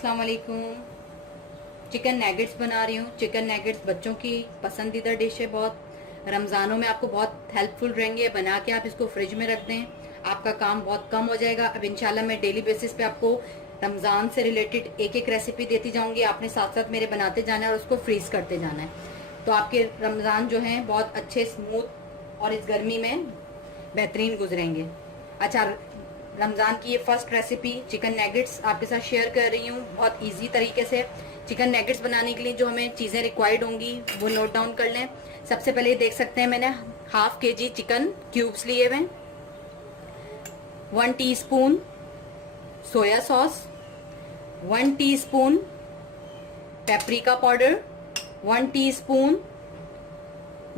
अस्सलाम वालेकुम। चिकन नैगेट्स बना रही हूँ। चिकन नैगेट्स बच्चों की पसंदीदा डिश है बहुत। रमज़ानों में आपको बहुत हेल्पफुल रहेंगे। बना के आप इसको फ्रिज में रख दें, आपका काम बहुत कम हो जाएगा। अब इंशाल्लाह मैं डेली बेसिस पे आपको रमज़ान से रिलेटेड एक एक रेसिपी देती जाऊंगी। आपने साथ साथ मेरे बनाते जाना है और उसको फ्रीज करते जाना है, तो आपके रमज़ान जो है बहुत अच्छे स्मूथ और इस गर्मी में बेहतरीन गुजरेंगे। अच्छा, रमज़ान की ये फर्स्ट रेसिपी चिकन नैगेट्स आपके साथ शेयर कर रही हूँ बहुत इजी तरीके से। चिकन नैगेट्स बनाने के लिए जो हमें चीज़ें रिक्वायर्ड होंगी वो नोट डाउन कर लें। सबसे पहले देख सकते हैं मैंने हाफ केजी चिकन क्यूब्स लिए हुए, 1 teaspoon soya sauce, 1 teaspoon paprika powder, 1 teaspoon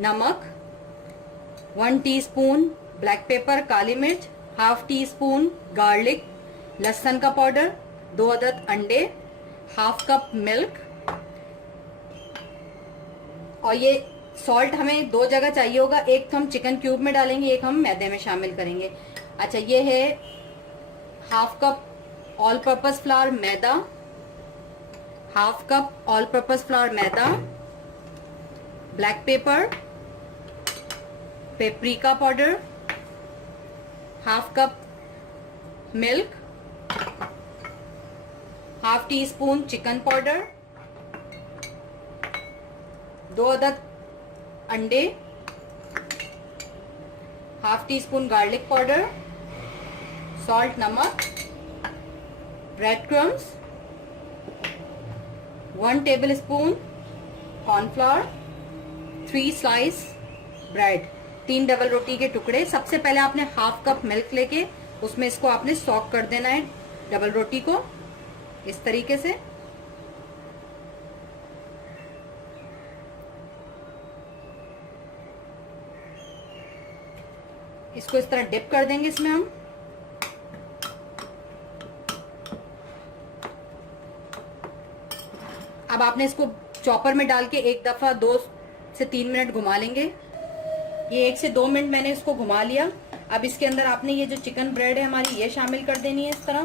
नमक, 1 टीस्पून ब्लैक पेपर काली मिर्च, हाफ टी स्पून गार्लिक लहसुन का पाउडर, 2 अदद अंडे, हाफ कप मिल्क। और ये सॉल्ट हमें 2 जगह चाहिए होगा, एक तो हम चिकन क्यूब में डालेंगे, एक हम मैदे में शामिल करेंगे। अच्छा, ये है half cup all purpose flour मैदा, half cup all purpose flour मैदा, black pepper, paprika powder, half cup milk, half teaspoon chicken powder, 2 अदद अंडे, half teaspoon garlic powder, salt नमक, bread crumbs, 1 tablespoon cornflour, 3 slice bread, 3 double रोटी के टुकड़े। सबसे पहले आपने हाफ कप मिल्क लेके उसमें इसको आपने सॉक कर देना है डबल रोटी को इस तरीके से। इसको इस तरह डिप कर देंगे इसमें हम। अब आपने इसको चॉपर में डाल के एक दफा 2 से 3 मिनट घुमा लेंगे। ये 1 से 2 मिनट मैंने इसको घुमा लिया। अब इसके अंदर आपने ये जो चिकन ब्रेड है हमारी ये शामिल कर देनी है इस तरह।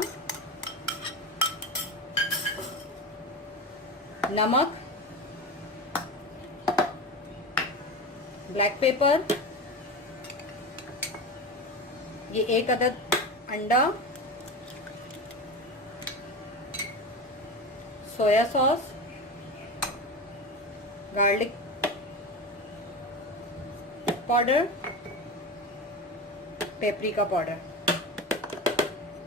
नमक, ब्लैक पेपर, ये 1 अदद अंडा, soya sauce, garlic powder, paprika powder.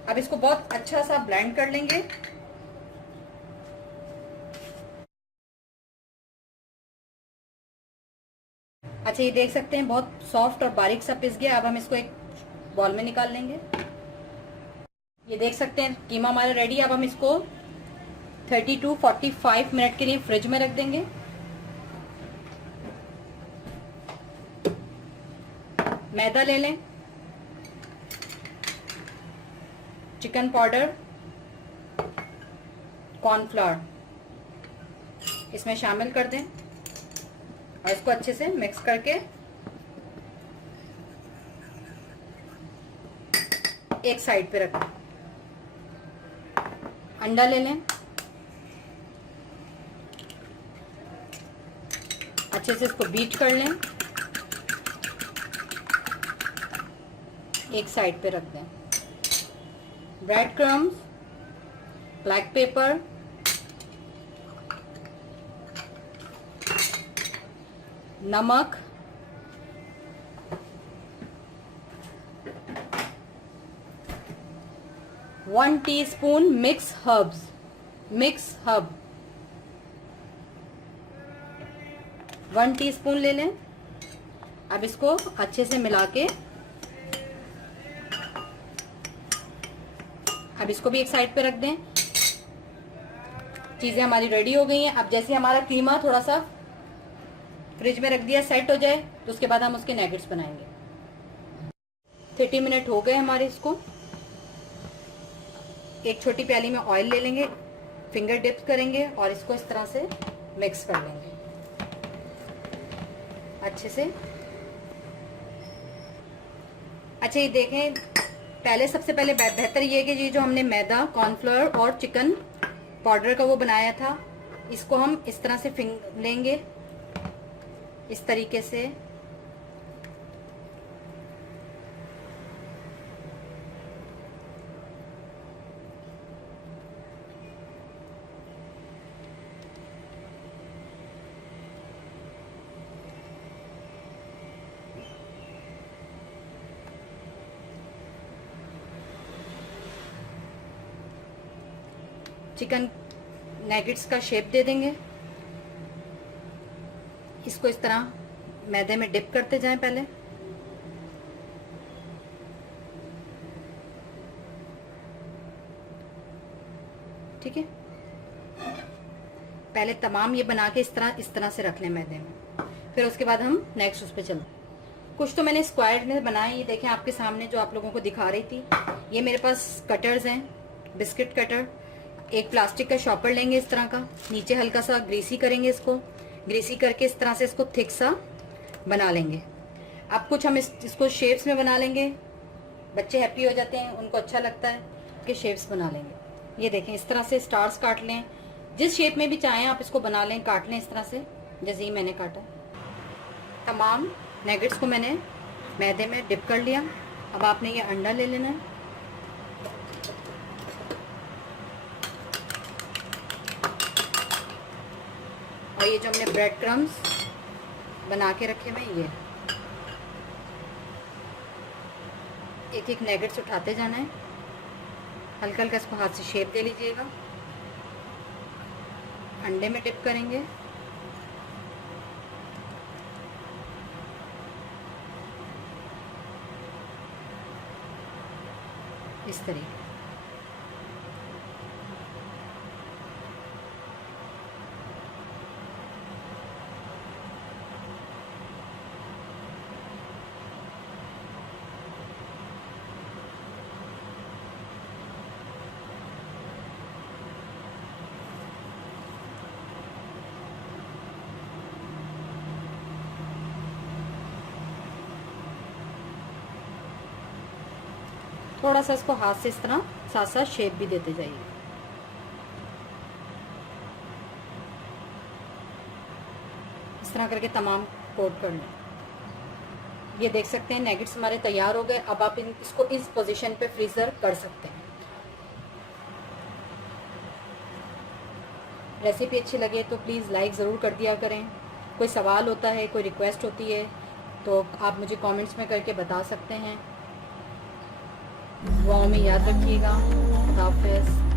अब इसको बहुत अच्छा सा ब्लेंड कर लेंगे। अच्छा, ये देख सकते हैं बहुत सॉफ्ट और बारीक सा पिस गया। अब हम इसको एक बॉल में निकाल लेंगे। ये देख सकते हैं कीमा हमारा रेडी। अब हम इसको 30 to 45 मिनट के लिए फ्रिज में रख देंगे। मैदा ले लें, चिकन पाउडर, कॉर्नफ्लावर इसमें शामिल कर दें और इसको अच्छे से मिक्स करके एक साइड पे रखें। अंडा ले लें, अच्छे से इसको बीट कर लें, एक साइड पे रख दें। ब्रेड क्रम्स, ब्लैक पेपर, नमक, one teaspoon mix herb, 1 teaspoon ले लें। अब इसको अच्छे से मिला के अब इसको भी एक साइड पे रख दें। चीजें हमारी रेडी हो गई हैं। अब जैसे हमारा कीमा थोड़ा सा फ्रिज में रख दिया सेट हो जाए, तो उसके बाद हम उसके नैगेट्स बनाएंगे। 30 मिनट हो गए हमारे। इसको एक छोटी प्याली में ऑयल ले लेंगे, फिंगर डिप्स करेंगे और इसको इस तरह से मिक्स कर लेंगे अच्छे से। अच्छा, ये देखें, पहले सबसे पहले बेहतर ये है कि ये जो हमने मैदा, कॉर्नफ्लोर और चिकन पाउडर का वो बनाया था, इसको हम इस तरह से लेंगे, इस तरीके से। चिकन नैगेट्स का शेप दे देंगे। इसको इस तरह मैदे में डिप करते जाएं पहले। ठीक है, पहले तमाम ये बना के इस तरह से रख लें मैदे में। फिर उसके बाद हम नेक्स्ट उस पर चलते। कुछ तो मैंने स्क्वायर में बनाए, ये देखें आपके सामने जो आप लोगों को दिखा रही थी। ये मेरे पास कटर्स हैं, बिस्किट कटर। एक प्लास्टिक का शॉपर लेंगे इस तरह का, नीचे हल्का सा ग्रीसी करेंगे, इसको ग्रीसी करके इस तरह से इसको थिक सा बना लेंगे। अब कुछ हम इसको शेप्स में बना लेंगे। बच्चे हैप्पी हो जाते हैं, उनको अच्छा लगता है कि शेप्स बना लेंगे। ये देखें, इस तरह से स्टार्स काट लें, जिस शेप में भी चाहें आप इसको बना लें, काट लें इस तरह से जैसे ही मैंने काटा। तमाम नैगेट्स को मैंने मैदे में डिप कर लिया। अब आपने ये अंडा ले लेना है, और ये जो हमने ब्रेड क्रम्स बना के रखे हुए, ये एक एक नैगेट्स उठाते जाना है। हल्का हल्का इसको हाथ से शेप दे लीजिएगा। अंडे में डिप करेंगे, इस तरीके। थोड़ा सा इसको हाथ से इस तरह साथ साथ शेप भी देते जाइए। इस तरह करके तमाम कोट कर लें। ये देख सकते हैं नैगेट्स हमारे तैयार हो गए। अब आप इसको इस पोजीशन पे फ्रीजर कर सकते हैं। रेसिपी अच्छी लगे तो प्लीज़ लाइक ज़रूर कर दिया करें। कोई सवाल होता है, कोई रिक्वेस्ट होती है तो आप मुझे कमेंट्स में करके बता सकते हैं। दुआओं में याद रखिएगा। खुदा हाफिज़।